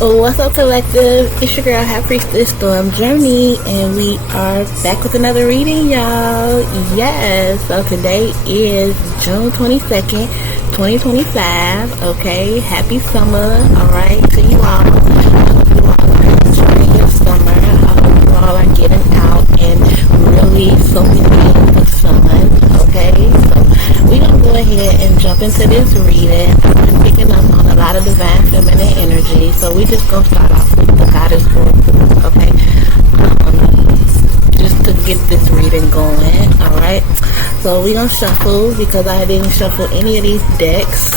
What's up, collective? It's your girl, HighPriestess Storm Journey, and we are back with another reading, y'all. Yes, so today is June 22nd, 2025. Okay, happy summer, alright, to you all. I hope you all are enjoying your summer. I hope you all are getting out and really soaking in the sun, okay? So we're going to go ahead and jump into this reading. I've been picking up on a lot of divine feminine energy, so we just gonna start off with the goddess oracle, okay? Just to get this reading going, alright? So we're gonna shuffle because I didn't shuffle any of these decks.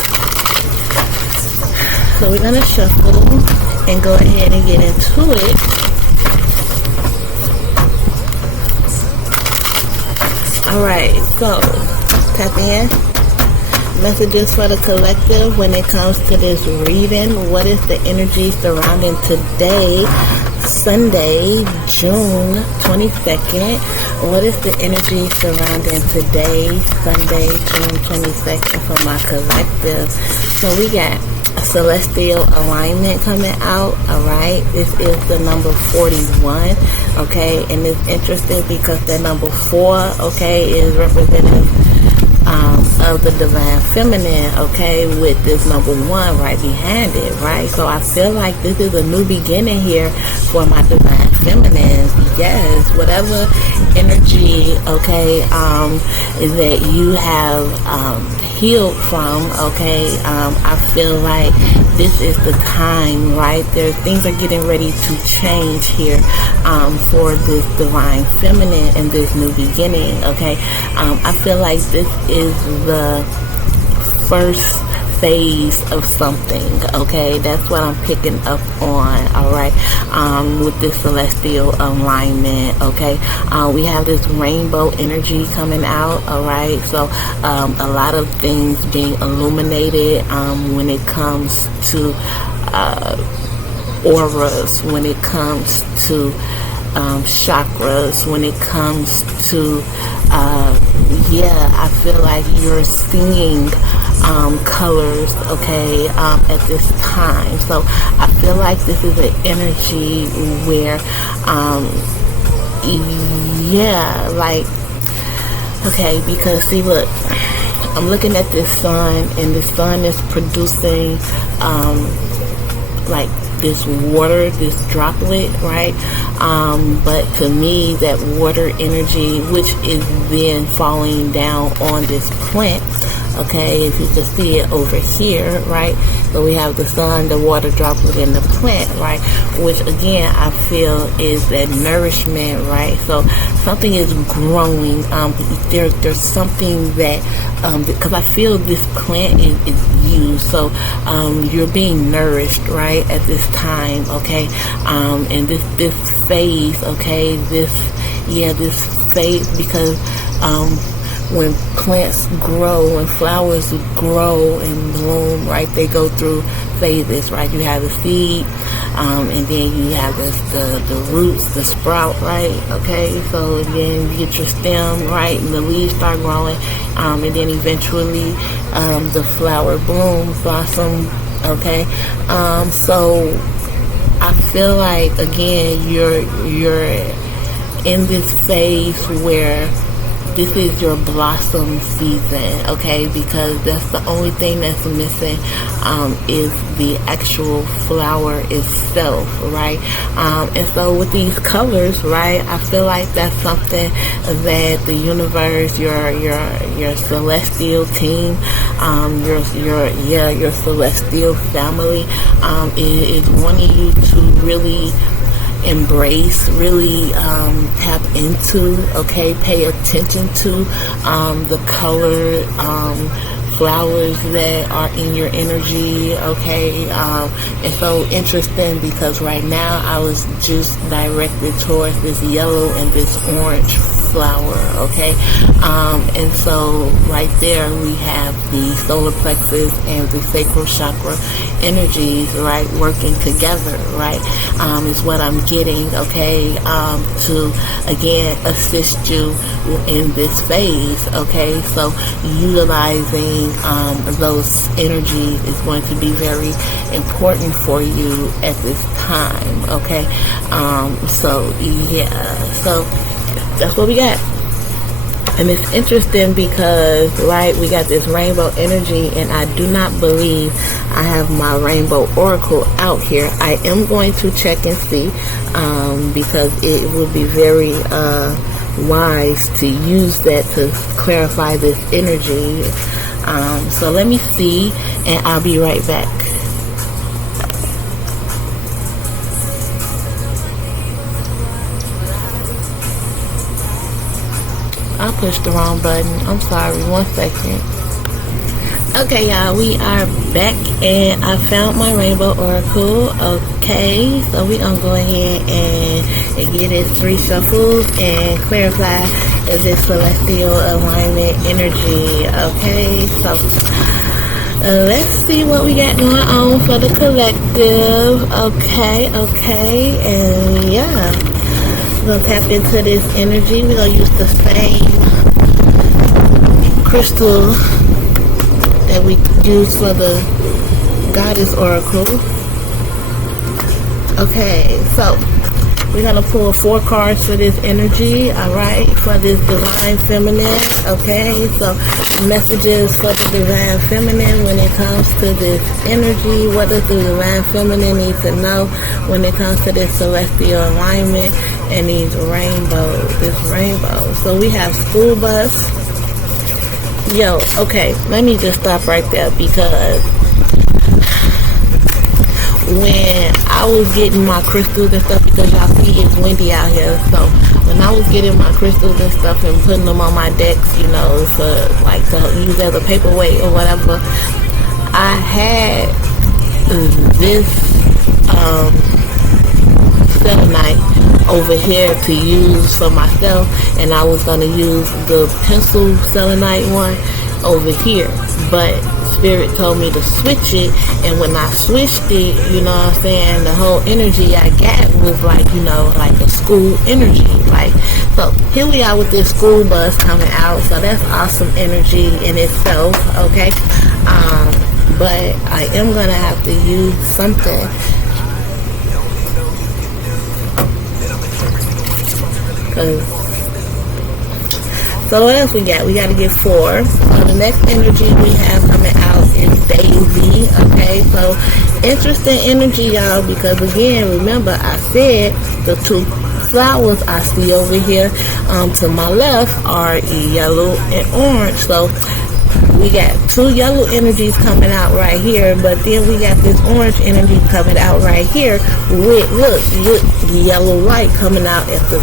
So we're gonna shuffle and go ahead and get into it. Alright, so tap in. Messages for the collective when it comes to this reading. What is the energy surrounding today, Sunday, June 22nd? What is the energy surrounding today, Sunday, June 22nd for my collective? So we got a celestial alignment coming out, alright? This is the number 41, okay? And it's interesting because the number 4, okay, is representative of the divine feminine, okay, with this number 1 right behind it, right? So I feel like this is a new beginning here for my divine feminines. Yes, whatever energy, okay, that you have healed from, okay, I feel like this is the time, right? Things are getting ready to change here for this divine feminine and this new beginning, okay? I feel like this is the first phase of something, okay? That's what I'm picking up on, alright? With this celestial alignment, okay? We have this rainbow energy coming out, alright? So a lot of things being illuminated when it comes to auras, when it comes to chakras, when it comes to I feel like you're seeing colors, okay, at this time. So I feel like this is an energy where like, okay, because see, look, I'm looking at this sun, and the sun is producing like this water, this droplet, right? But to me, that water energy, which is then falling down on this plant, okay, if you can see it over here, right? So we have the sun, the water droplet, and the plant, right? Which again, I feel is that nourishment, right? So something is growing. There's something that, because I feel this plant is used. So you're being nourished, right, at this time, okay? And this phase, okay, this phase, because when plants grow, when flowers grow and bloom, right, they go through phases, right? You have the seed, and then you have the roots, the sprout, right? Okay, so then you get your stem, right, and the leaves start growing, and then eventually the flower blooms, blossom, okay? So I feel like, again, you're in this phase where this is your blossom season, okay? Because that's the only thing that's missing is the actual flower itself, right? And so with these colors, right, I feel like that's something that the universe, your celestial team, your celestial family is wanting you to really embrace, really tap into, okay, pay attention to the color flowers that are in your energy, okay? It's so interesting because right now I was just directed towards this yellow and this orange flower, okay? And so right there we have the solar plexus and the sacral chakra energies, right, working together, right, is what I'm getting, okay, to again assist you in this phase, okay? So utilizing those energies is going to be very important for you at this time, okay? So yeah, so that's what we got. And it's interesting because, right, we got this rainbow energy, and I do not believe I have my rainbow oracle out here. I am going to check and see, because it would be very wise to use that to clarify this energy. So let me see, and I'll be right back. I pushed the wrong button. I'm sorry. 1 second. Okay, y'all. We are back, and I found my rainbow oracle. Okay, so we're going to go ahead and get it reshuffled and clarify this celestial alignment energy. Okay, so let's see what we got going on for the collective. Okay, and yeah. We're going to tap into this energy. We're going to use the same crystal that we use for the goddess oracle. Okay, so we're going to pull 4 cards for this energy, alright, for this divine feminine, okay? So messages for the divine feminine when it comes to this energy. What does the divine feminine need to know when it comes to this celestial alignment and this rainbow? So we have school bus. Yo, okay, let me just stop right there, because when I was getting my crystals and stuff, because y'all see it's windy out here, so when I was getting my crystals and stuff and putting them on my decks, you know, for like to use as a paperweight or whatever, I had this selenite over here to use for myself, and I was going to use the pencil selenite one over here, but Spirit told me to switch it, and when I switched it, you know what I'm saying, the whole energy I got was like, you know, like a school energy, like, so here we are with this school bus coming out, so that's awesome energy in itself, okay, but I am going to have to use something. So what else we got? We got to get 4. So the next energy we have coming out is Daisy. Okay, so interesting energy, y'all, because again, remember I said the 2 flowers I see over here to my left are yellow and orange. So we got 2 yellow energies coming out right here, but then we got this orange energy coming out right here with, look, the yellow light coming out at the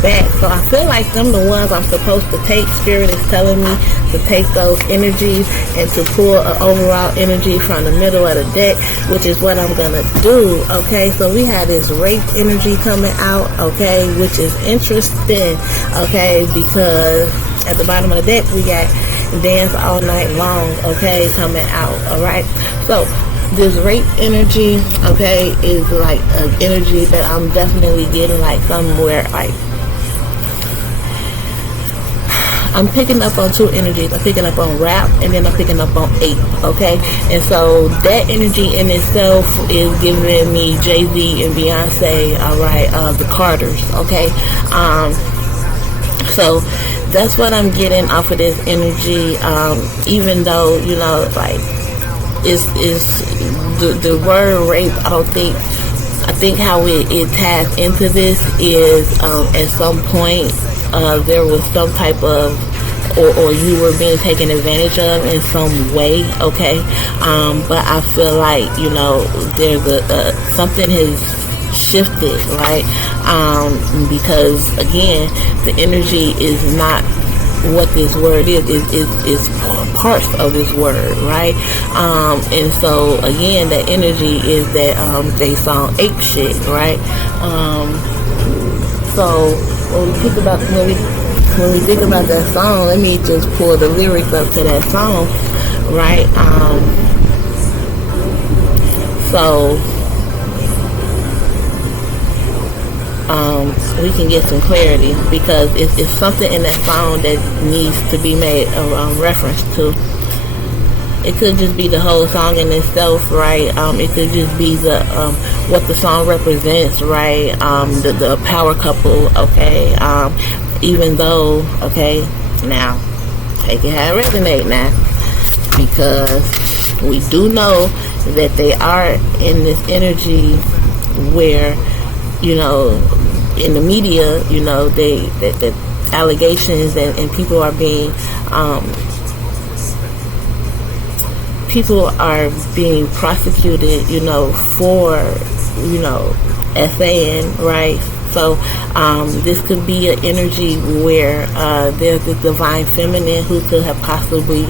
back. So I feel like them the ones I'm supposed to take. Spirit is telling me to take those energies and to pull an overall energy from the middle of the deck, which is what I'm gonna do. Okay, so we have this wraith energy coming out, okay, which is interesting, okay, because at the bottom of the deck we got Dance All Night Long, okay, coming out. Alright, so this rape energy, okay, is like an energy that I'm definitely getting like somewhere, like I'm picking up on 2 energies. I'm picking up on rap, and then I'm picking up on 8, okay? And so that energy in itself is giving me Jay-Z and Beyonce, alright, the Carters, okay? So that's what I'm getting off of this energy, even though, you know, like, is the word rape, I think how it ties into this is at some point there was some type of or you were being taken advantage of in some way, okay, but I feel like, you know, there's something has shifted, right, because again the energy is not what this word is parts of this word, right? And so again, the energy is that they saw ape shit, right? So when we think about that song, let me just pull the lyrics up to that song, right? So we can get some clarity, because it's something in that song that needs to be made a reference to. It could just be the whole song in itself, right? It could just be the what the song represents, right? The power couple, okay? Even though, okay, now take it how it resonates now, because we do know that they are in this energy where, you know, in the media, you know, the allegations and people are being prosecuted, you know, for, you know, SAing, right? So this could be an energy where there's this divine feminine who could have possibly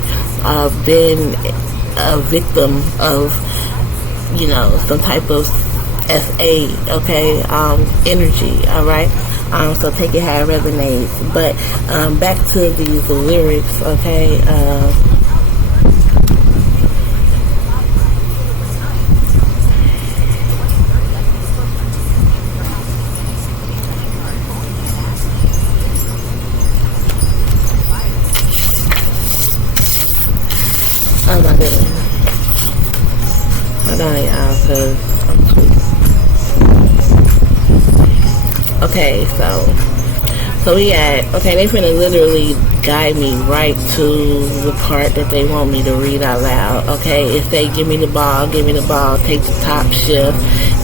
been a victim of, you know, some type of SA, okay, energy, all right? So take it how it resonates. But back to these lyrics, okay? Oh my goodness. Hold on, y'all, because I'm tweaking. Okay, so we they finna literally guide me right to the part that they want me to read out loud. Okay, it say, give me the ball, take the top shift,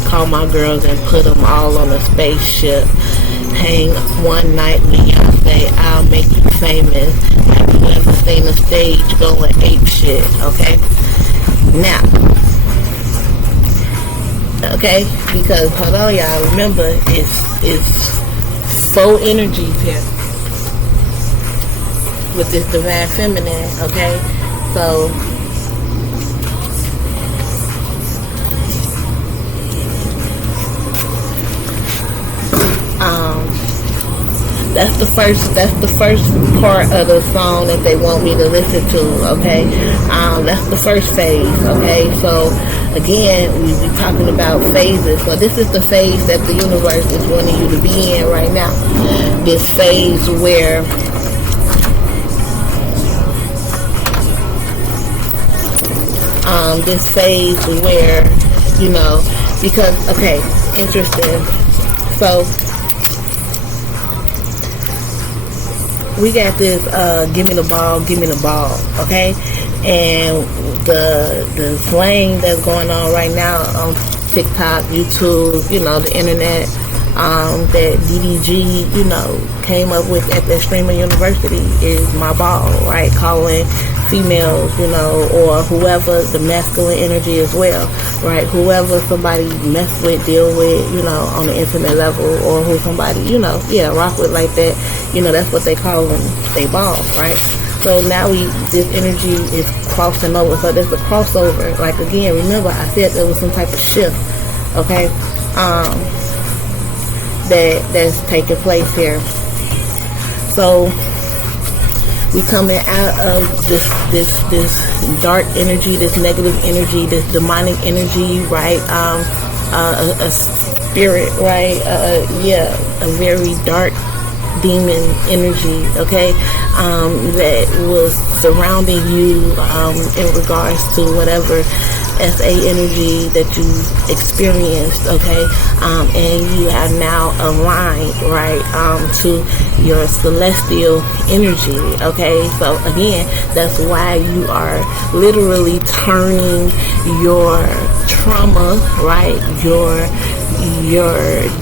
call my girls and put them all on a spaceship, hang one night with Beyonce, I'll make you famous. Have you ever seen a stage going ape shit? Okay, now, okay, because hold on, y'all, remember it's faux energies here with this divine feminine, okay? So that's the first part of the song that they want me to listen to, okay? That's the first phase, okay? So again, we be talking about phases. So this is the phase that the universe is wanting you to be in right now. This phase where you know, because, okay, interesting. So we got this give me the ball, okay? And the slang that's going on right now on TikTok, YouTube, you know, the internet, that DDG, you know, came up with at the Streamer University is my ball, right? Calling females, you know, or whoever, the masculine energy as well, right? Whoever somebody mess with, deal with, you know, on the intimate level, or who somebody, you know, rock with like that, you know, that's what they call them, they ball, right? So now this energy is crossing over. So there's a crossover. Like again, remember I said there was some type of shift, okay, that's taking place here. So we coming out of this dark energy, this negative energy, this demonic energy, right? A spirit, right? A very dark demon energy, okay, that was surrounding you in regards to whatever SA energy that you experienced, okay, and you are now aligned, right, to your celestial energy, okay. So again, that's why you are literally turning your trauma, right, your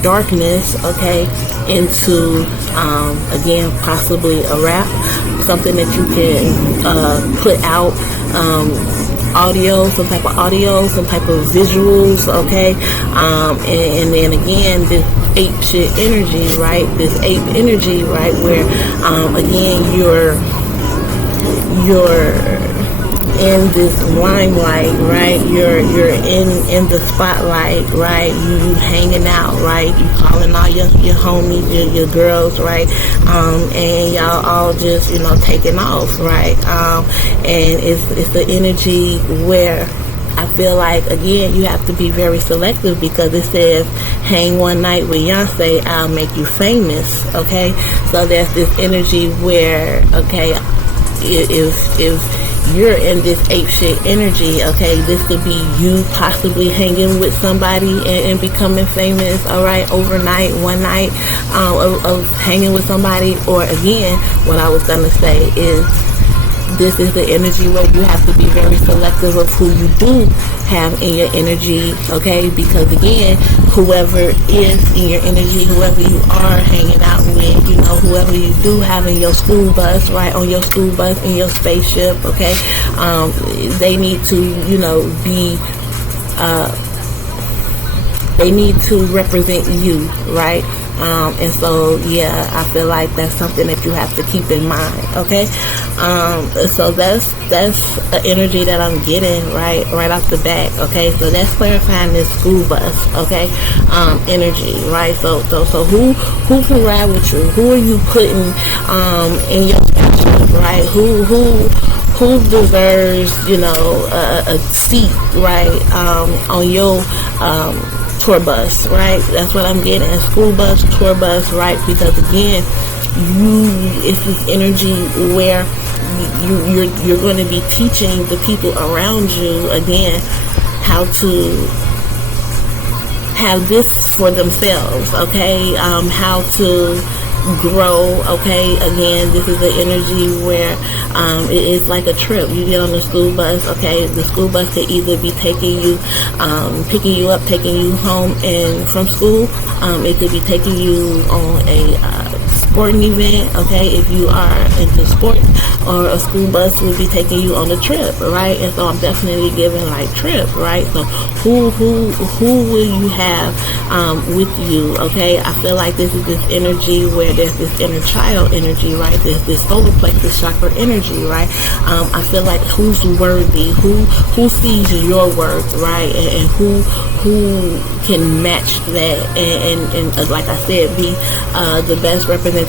darkness, okay, into again possibly a rap, something that you can put out, audio, some type of visuals, okay, and then again this ape shit energy, right, where again you're in this limelight, right? You're in the spotlight, right? You hanging out, right? You calling all your homies, your girls, right? And y'all all just, you know, taking off, right? And it's the energy where I feel like, again, you have to be very selective, because it says, hang one night with Beyonce, I'll make you famous, okay? So there's this energy where, okay, if you're in this ape shit energy, okay, this could be you possibly hanging with somebody and becoming famous, all right, overnight, one night of hanging with somebody. Or again, what I was gonna say is, this is the energy where you have to be very selective of who you do have in your energy, okay? Because again, whoever is in your energy, whoever you are hanging out with, you know, whoever you do have in your school bus, right, on your school bus, in your spaceship, okay, they need to, you know, be, they need to represent you, right? And so, yeah, I feel like that's something that you have to keep in mind, okay? So that's the energy that I'm getting right off the bat, okay? So that's clarifying this school bus, okay? Energy, right? So who can ride with you? Who are you putting in your spaceship, right? Who deserves, you know, a seat, right, on your tour bus, right? That's what I'm getting. A school bus, tour bus, right? Because again, it's this energy where you're going to be teaching the people around you, again, how to have this for themselves, okay? How to grow, okay? Again, this is the energy where it is like a trip. You get on the school bus, okay? The school bus could either be taking you, picking you up, taking you home and from school. It could be taking you on a sporting event, okay, if you are into sports, or a school bus will be taking you on a trip, right? And so I'm definitely giving like trip, right? So who will you have with you, okay? I feel like this is this energy where there's this inner child energy, right? There's this solar plexus chakra energy, right? I feel like who's worthy, who sees your worth, right? And who can match that and like I said, be the best representation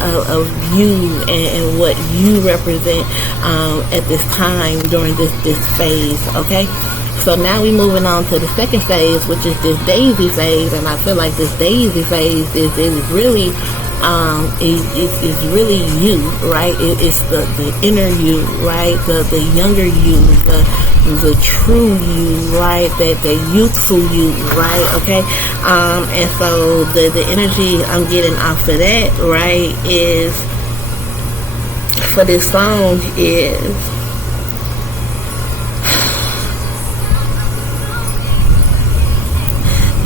of you and what you represent at this time during this phase, okay? So now we're moving on to the second phase, which is this daisy phase, and I feel like this daisy phase is really is really you, right? It's the inner you, right? The younger you, the true you, right? The youthful you, right? Okay. And so the energy I'm getting off of that, right, is for this song is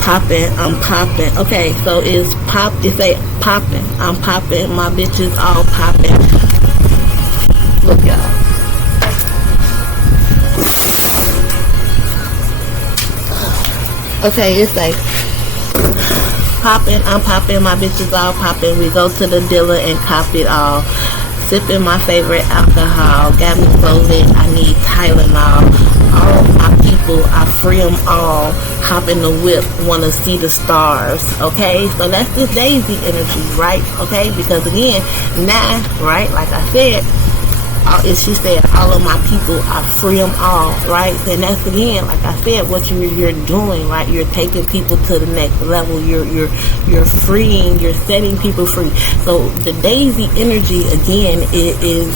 popping, I'm popping. Okay, so it's pop, it's a popping, I'm popping, my bitches all popping. Look, y'all. Okay, it's like popping, I'm popping, my bitches all popping. We go to the dealer and cop it all. Sipping my favorite alcohol, got me so lit, I need Tylenol. All my people, I free them all. Hop in the whip, wanna see the stars. Okay, so that's this daisy energy, right? Okay, because again, now, right, like I said, she said, all of my people, I free them all, right? And that's again, like I said, what you're doing, right? You're taking people to the next level. You're freeing. You're setting people free. So the daisy energy again is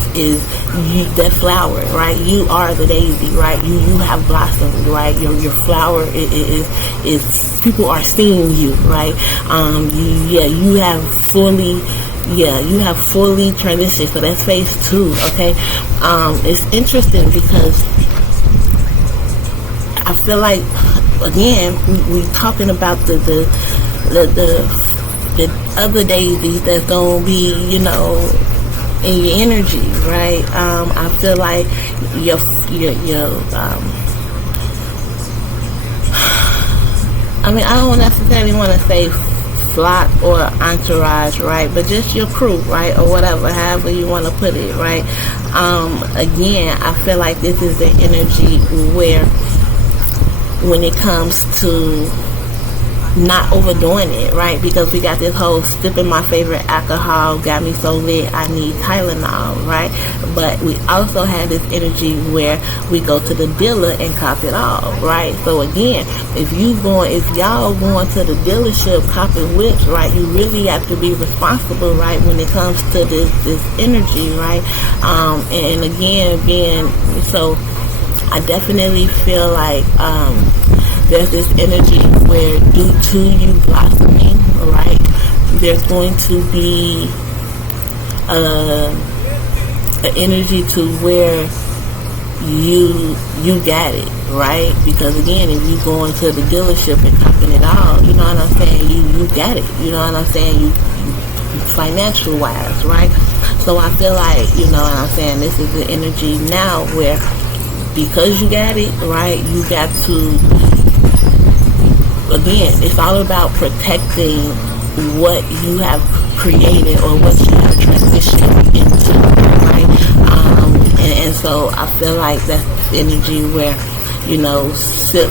you, that flower, right? You are the daisy, right? You have blossomed, right? Your flower is people are seeing you, right? You have fully. Yeah, you have fully transitioned. So that's phase 2, okay? It's interesting because I feel like, again, we talking about the other daisies that's gonna be, you know, in your energy, right? I feel like your I mean, I don't necessarily want to say flock or entourage, right? But just your crew, right? Or whatever, however you want to put it, right? Again, I feel like this is the energy where when it comes to not overdoing it, right? Because we got this whole sipping my favorite alcohol got me so lit I need Tylenol, right? But we also have this energy where we go to the dealer and cop it all, right? So again, if y'all going to the dealership copping whips, right, you really have to be responsible, right, when it comes to this energy, right? And again, so I definitely feel like there's this energy where due to you blossoming, right, there's going to be an energy to where you got it, right? Because again, if you go into the dealership and copping it all, you know what I'm saying, you got it, you know what I'm saying, you financial wise, right? So I feel like, you know what I'm saying, this is the energy now where because you got it, right, you got to, again, it's all about protecting what you have created or what you have transitioned into, right? And so I feel like that's energy where, you know, sip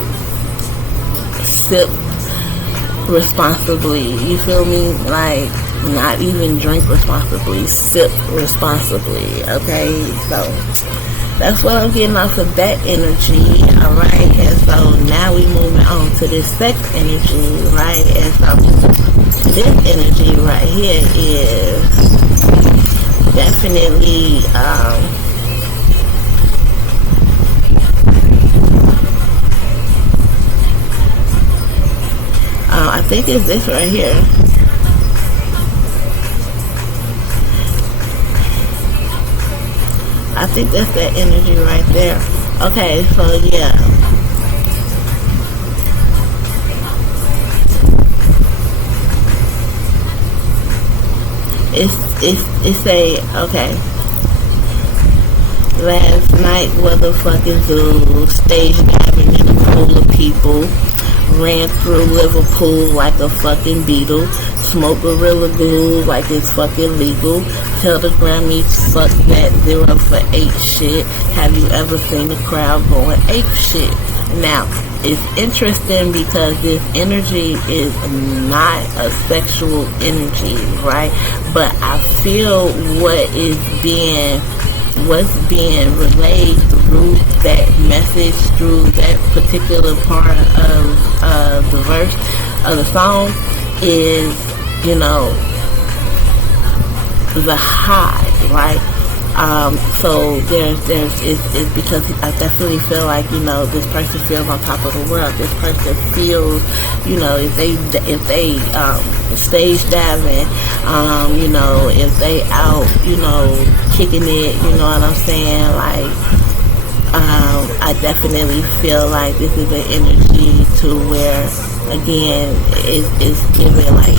responsibly, you feel me? Like, not even drink responsibly, sip responsibly, okay? So that's what I'm getting off of that energy, alright? And so now we moving on to this sex energy, right? And so this energy right here is definitely I think it's this right here. I think that's that energy right there. Okay, so yeah. It's a, okay. Last night was a fucking zoo, stage diving in a pool of people, ran through Liverpool like a fucking beetle, smoke Gorilla Glue like it's fucking legal, tell the Grammys fuck that 0 for 8 shit, have you ever seen the crowd going ape shit? Now, it's interesting because this energy is not a sexual energy, right? But I feel what's being relayed through that message, through that particular part of the verse of the song is, you know, the high, right? So it's because I definitely feel like, you know, this person feels on top of the world. This person feels, you know, if they stage diving, you know, if they out, you know, kicking it, you know what I'm saying? Like, I definitely feel like this is an energy to where, again, it's giving like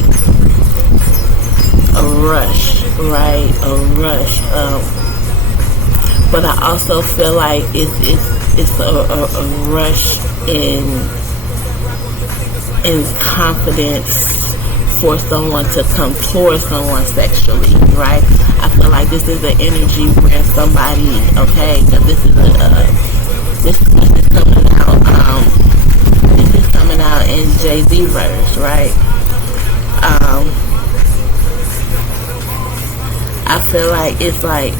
a rush, right? A rush. But I also feel like it's a rush in confidence for someone to come towards someone sexually, right? I feel like this is an energy where somebody, okay, because this is coming out. This is coming out in Jay-Z verse, right? I feel like it's like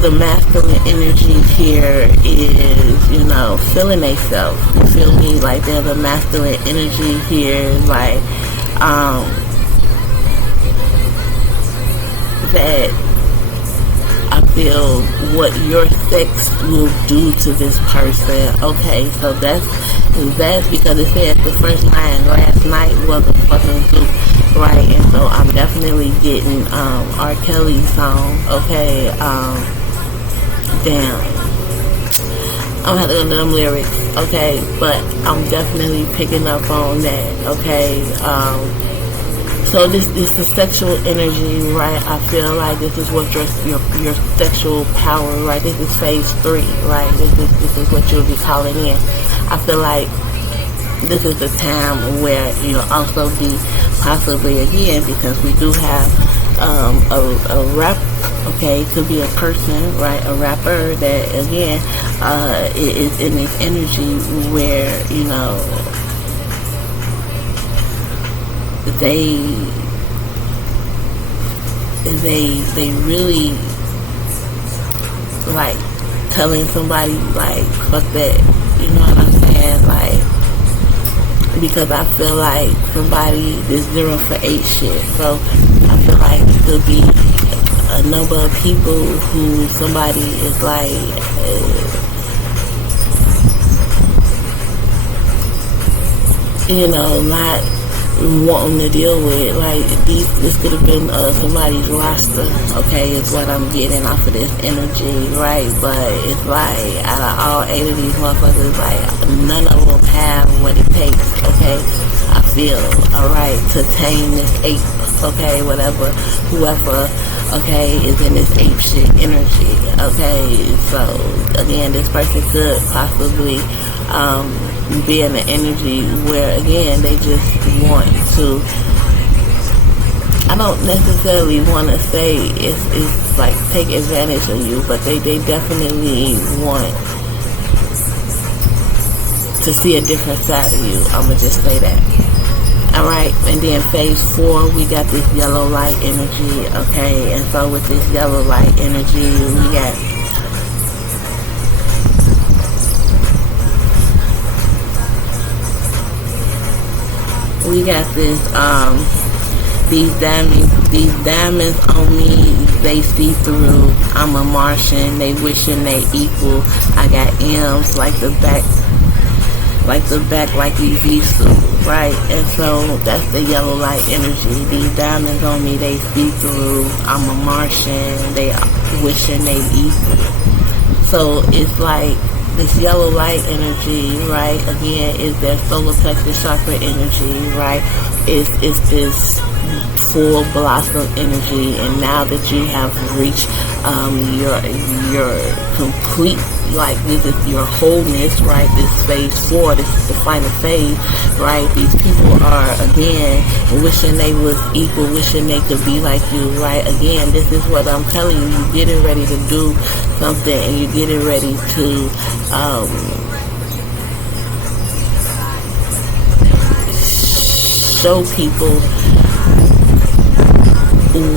the masculine energy here is, you know, feeling themselves. You feel me? Like there's a masculine energy here, like that I feel what your sex will do to this person. Okay, so that's because it says the first line, last night was a fucking zoo, right? And so I'm definitely getting R. Kelly's song, okay, damn, I'm gonna have to go to them lyrics, okay, but I'm definitely picking up on that, okay. So this is the sexual energy, right? I feel like this is what your sexual power, right? This is phase 3, right? This is what you'll be calling in. I feel like this is the time where you'll also be possibly, again, because we do have a rap. Okay, could be a person, right? A rapper that again is in this energy where they really like telling somebody like fuck that, you know what I'm saying? Like, because I feel like somebody is 0 for 8 shit. So I feel like it could be a number of people who somebody is like not wanting to deal with. Like, this could have been somebody's roster, okay, is what I'm getting off of this energy, right? But it's like, out of all 8 of these motherfuckers, like, none of them have what it takes, okay? I feel, alright, to tame this ape, okay, whoever, okay, is in this ape shit energy, okay? So, again, this person could possibly be in the energy where, again, they just want to, I don't necessarily want to say it's like take advantage of you, but they definitely want to see a different side of you. I'm going to just say that. Alright, and then phase 4, we got this yellow light energy, okay? And so with this yellow light energy, we got this, these diamonds on me, they see through. I'm a Martian, they wishing they equal. I got M's like the back like Evisu, right? And so that's the yellow light energy. These diamonds on me, they see through. I'm a Martian, they wishing they equal. So it's like this yellow light energy, right? Again, is their solar plexus chakra energy, right? It's this full blossom energy, and now that you have reached your complete, like, this is your wholeness, right? This phase 4, this is the final phase, right? These people are, again, wishing they was equal, wishing they could be like you, right? Again, this is what I'm telling you. You're getting ready to do something, and you're getting ready to show people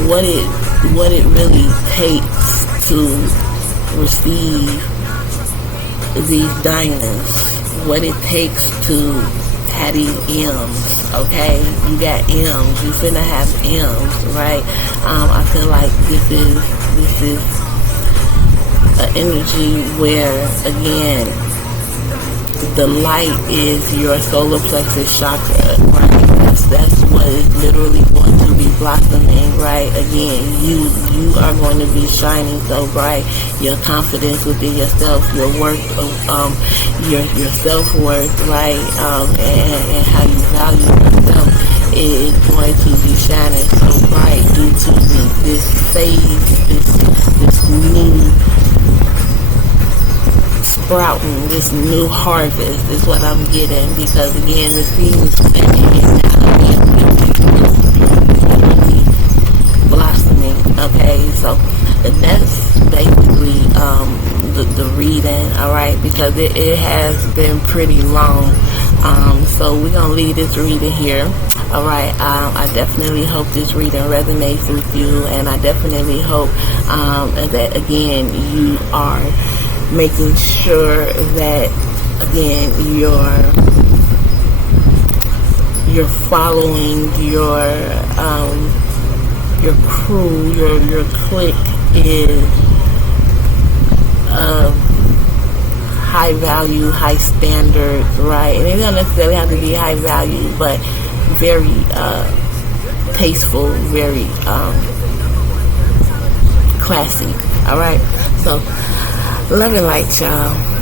what it really takes to receive these diamonds, what it takes to have these M's, okay? You got M's, you finna have M's, right? I feel like this is an energy where, again, the light is your solar plexus chakra, right? That's what is literally going to be blossoming, right? Again, you are going to be shining so bright. Your confidence within yourself, your worth, your self-worth, right? And how you value yourself is going to be shining so bright due to this phase, this new sprouting, this new harvest is what I'm getting, because again, the seed is standing and blossoming, okay? So that's basically the reading, alright, because it has been pretty long. So we're gonna leave this reading here. Alright, I definitely hope this reading resonates with you, and I definitely hope that, again, you are making sure that, again, you're following your crew, your clique is high value, high standards, right? And it doesn't necessarily have to be high value, but very tasteful, very classy. Alright, so love and light, y'all.